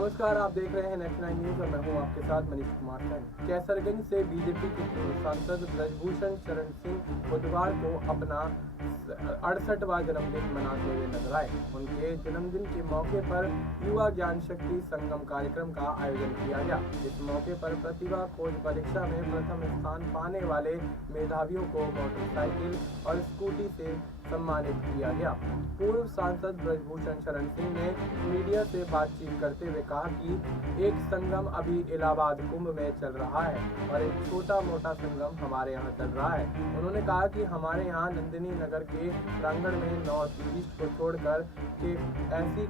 नमस्कार, आप देख रहे हैं नेक्स्ट 9 न्यूज और मैं हूं आपके साथ मनीष कुमार सैन। कैसरगंज से बीजेपी के पूर्व सांसद ब्रजभूषण शरण सिंह बुधवार को अपना 68वां जन्मदिन मनाते हुए नजर आए। उनके जन्मदिन के मौके पर युवा ज्ञान शक्ति संगम कार्यक्रम का आयोजन किया गया। इस मौके पर प्रतिभा खोज परीक्षा में प्रथम स्थान पाने वाले मेधावियों को मोटरसाइकिल और स्कूटी से सम्मानित किया गया। पूर्व सांसद ब्रजभूषण शरण सिंह ने मीडिया से बातचीत करते हुए कहा कि एक संगम अभी इलाहाबाद कुंभ में चल रहा है और एक छोटा मोटा संगम हमारे यहाँ चल रहा है। उन्होंने कहा कि हमारे यहाँ नंदिनी नगर के प्रांगण में नॉर्थ ईस्ट को छोड़कर के ऐसी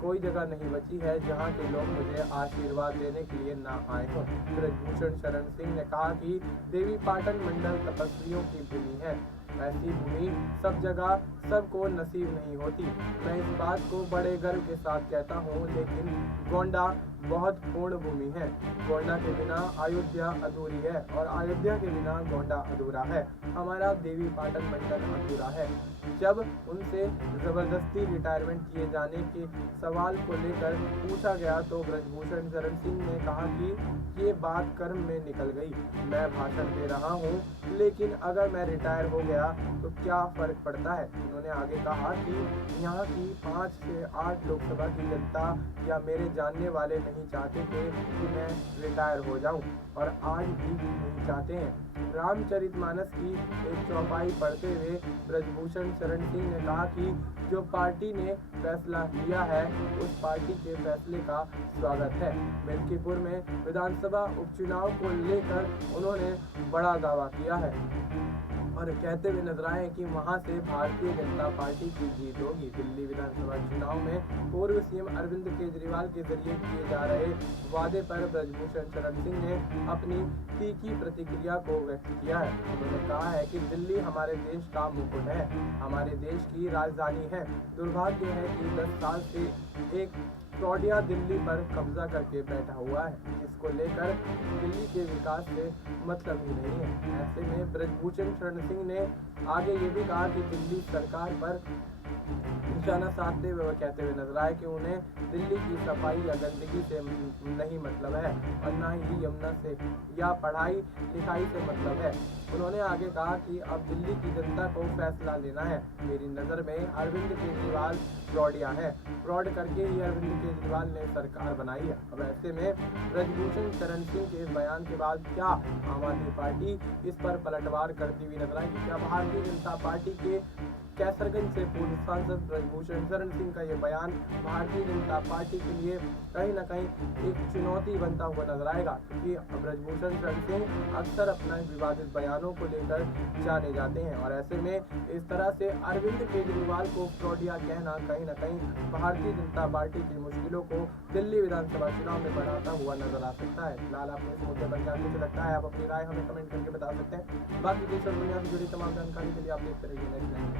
कोई जगह नहीं बची है जहाँ के लोग मुझे आशीर्वाद देने के लिए ना आए हों। ब्रजभूषण शरण सिंह ने कहा कि देवी पाटन मंडल तपस्वियों की भूमि है। ऐसी भूमि सब जगह सबको नसीब नहीं होती। मैं इस बात को बड़े गर्व के साथ कहता हूँ, लेकिन गोंडा बहुत पूर्ण भूमि है। गोंडा के बिना अयोध्या अधूरी है और अयोध्या के बिना गोंडा अधूरा है। हमारा देवी पाटन मंडल अधूरा है। जब उनसे जबरदस्ती रिटायरमेंट किए जाने के सवाल को लेकर पूछा गया तो ब्रजभूषण शरण सिंह ने कहा कि ये बात कर्म में निकल गई। मैं भाषण दे रहा हूँ, लेकिन अगर मैं रिटायर हो गया तो क्या फर्क पड़ता है। उन्होंने आगे कहा कि यहाँ की 5 से 8 लोकसभा की जनता या मेरे जानने वाले नहीं चाहते थे कि मैं रिटायर हो जाऊं और आज भी नहीं चाहते हैं। रामचरितमानस की एक चौपाई पढ़ते हुए ब्रजभूषण शरण सिंह ने कहा कि जो पार्टी ने फैसला लिया है उस पार्टी के फैसले का स्वागत है। मिल्कीपुर में विधानसभा उपचुनाव को लेकर उन्होंने बड़ा दावा किया है और कहते हुए नजर आए कि वहां से भारतीय जनता पार्टी की जीत होगी। दिल्ली विधानसभा चुनाव में पूर्व सीएम अरविंद केजरीवाल के जरिए किए जा रहे वादे पर ब्रजभूषण शरण सिंह ने अपनी तीखी प्रतिक्रिया को व्यक्त किया है। उन्होंने कहा है कि दिल्ली हमारे देश का मुकुट है, हमारे देश की राजधानी है। दुर्भाग्य है कि 10 साल से एक फ्रॉडिया दिल्ली पर कब्जा करके बैठा हुआ है, जिसको लेकर दिल्ली के विकास से मतलब ही नहीं है। ऐसे में ब्रजभूषण शरण सिंह ने आगे ये भी कहा कि दिल्ली सरकार पर निशाना साधते हुए वह कहते हुए नजर आए कि उन्हें दिल्ली की सफाई या गंदगी से नहीं मतलब है और न ही यमुना से या पढ़ाई लिखाई से मतलब है। उन्होंने आगे कहा कि अब दिल्ली की जनता को फैसला लेना है। मेरी नज़र में अरविंद केजरीवाल फ्रॉडिया है। फ्रॉड करके ही अरविंद केजरीवाल ने सरकार बनाई है। अब ऐसे में ब्रजभूषण शरण सिंह के इस बयान के बाद क्या आम आदमी पार्टी इस पर पलटवार करती हुई नजर आएगी? क्या भारतीय जनता पार्टी के कैसरगंज से पूर्व सांसद ब्रजभूषण शरण सिंह का ये बयान भारतीय जनता पार्टी के लिए कहीं ना कहीं एक चुनौती बनता हुआ नजर आएगा? क्योंकि ब्रजभूषण शरण सिंह अक्सर अपना विवादित बयानों को लेकर जाने जाते हैं और ऐसे में इस तरह से अरविंद केजरीवाल को फ्रॉडिया कहना कहीं ना कहीं भारतीय जनता पार्टी की मुश्किलों को दिल्ली विधानसभा चुनाव में बढ़ाता हुआ नजर आ सकता है। फिलहाल आपको इस मुद्दे पर क्या कुछ लगता है, आप अपनी राय हमें कमेंट करके बता सकते हैं। बाकी देश और दुनिया से जुड़ी तमाम जानकारी के लिए आप देखते रहिए नेक्स्ट 9।